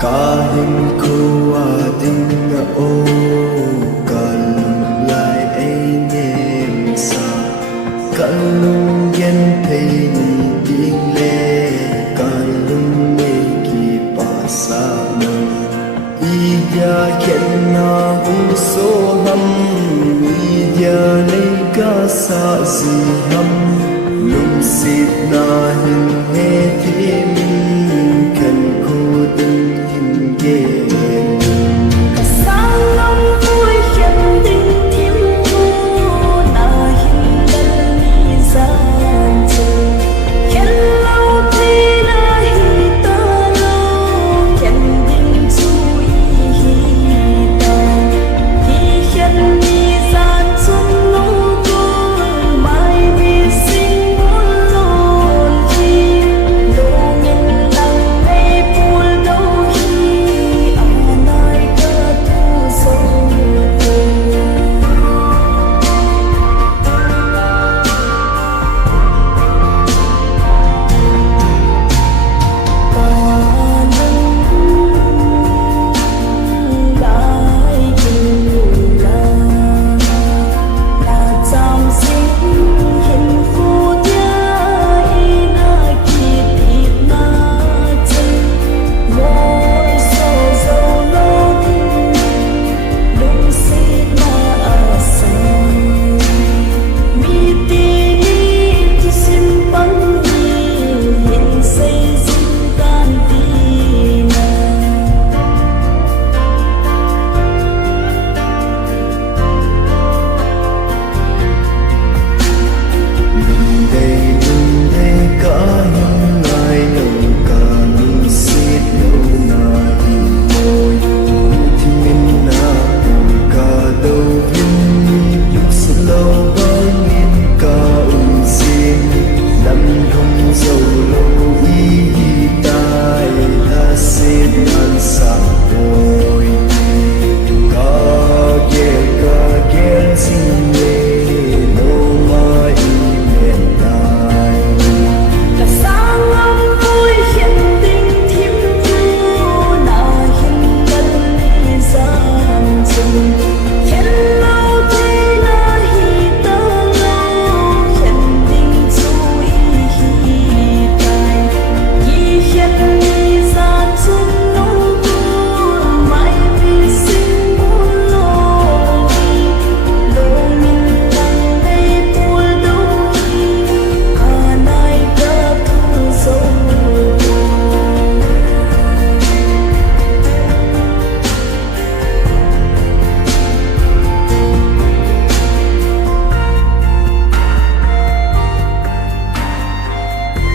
Kahing kuwa ding nga o kalung lai ay nem sa kalung yen pay ni ding le kalung may ki pasa mo Idya khen na hung so ham Idya lay ka sa zi ham lung sit na hin he thi min